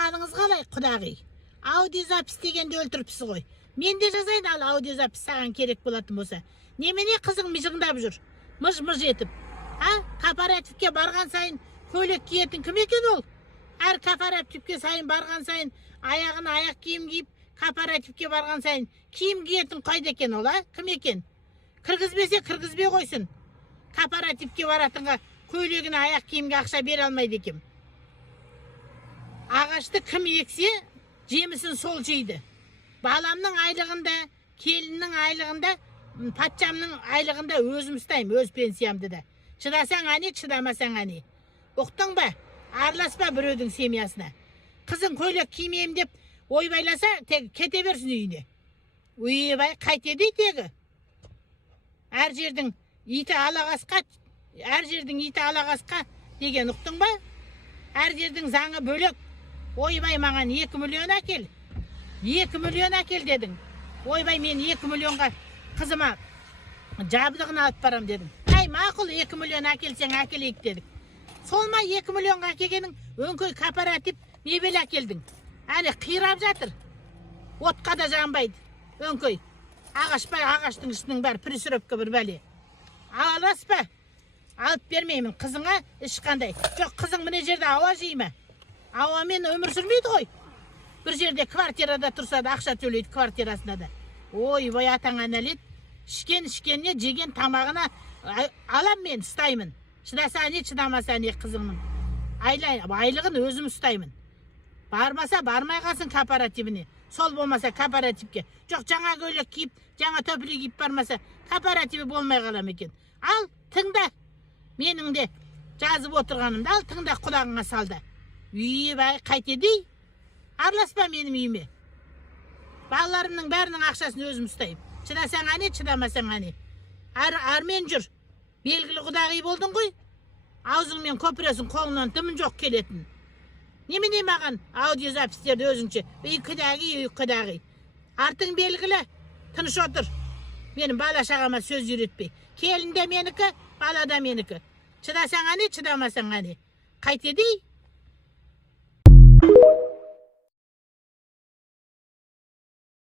Халыңыз қалай, құдағи? Аудиозапис дегенді өлтіріпсіз ғой. Мен де жазайын, ал аудиозапис саған керек болатын болса. Немене қызың мыжыңдап жүр? Мыж-мыж етіп. Кооперативке барған сайын көйлек киетін кім екен ол? Әр кооперативке сайын барған сайын аяғына аяқ киім киіп, кооперативке барған сайын киім киетін қайда екен ол, кім екен? Кіргізбесе кіргізбей қойсын. Кооперативке баратынға көйлегіне аяқ киімге ақша бере алмайды екен. Ағашты кім ексе, жемісін сол жейді. Баламның айлығында, келіннің айлығында, патшамның айлығында өзім ұстаймын, өз пенсиямды да. Шыдасаң әне, шыдамасаң әне. Ұқтың ба? Араласпа біреудің семьясына. Қызың көйлек кимеймін деп ойбайласа, кете берсін үйіне. Ойбай, қайтеді тегі. Әр жердің иті алағасқа деген ұқтың ба? Әр жердің заңы бөлек. Ойбай, маған 2 миллион әкел. 2 миллион әкел дедің. Ойбай, мен 2 миллионға қызыма жабдығын алып барам дедім. Мақұл, 2 миллион әкелсең әкелейік дедік. Сол ма 2 миллионға әкелгенің өңкөй кооператив мебель әкелдің. Әлі қирап жатыр. Отқа да жанбайды. Өңкөй. Ағаштың үстінің бәрі присыровка бір бәле. Аласпа. Алып бермеймін қызыңа ешқандай. Жоқ, қызың міне жерде ауа жейме? Ауамен өмір сүрмейді ғой. Бір жерде квартирада тұрса да ақша төлейді квартирасына да. Ойбай, атаңа нәлет. Ішкеніне жеген тамағына алам мен, ұстаймын. Шыдаса не, шыдамаса не қызыңның. Айлығын өзім ұстаймын. Бармаса бармай қалсын кооперативіне. Сол болмаса кооперативке. Жоқ, жаңа көйлек киіп, жаңа төпілі киіп бармаса кооперативі болмай қалам екен. Ал, тыңда. Менің де жазып отырғанымды ал, тыңда, құлағыңа салды. Бай, қайтедей? Араласпа менің үйіме. Балаларымның бәрінің ақшасын өзім ұстаймын. Шыдасаң әне, шыдамасаң әне. Армен жүр. Белгілі құдағи болдың ғой. Аузыңмен көпіресің, қолынан дымын жоқ келетін. Немене маған аудиозапистерді өзіңше? Үй құдағи. Артың белгілі. Тыныш отыр. Менің бала шағама сөз үйретпей. Келін де менікі, бала да менікі. Шыдасаң әне, шыдамасаң әне. Қайтедей?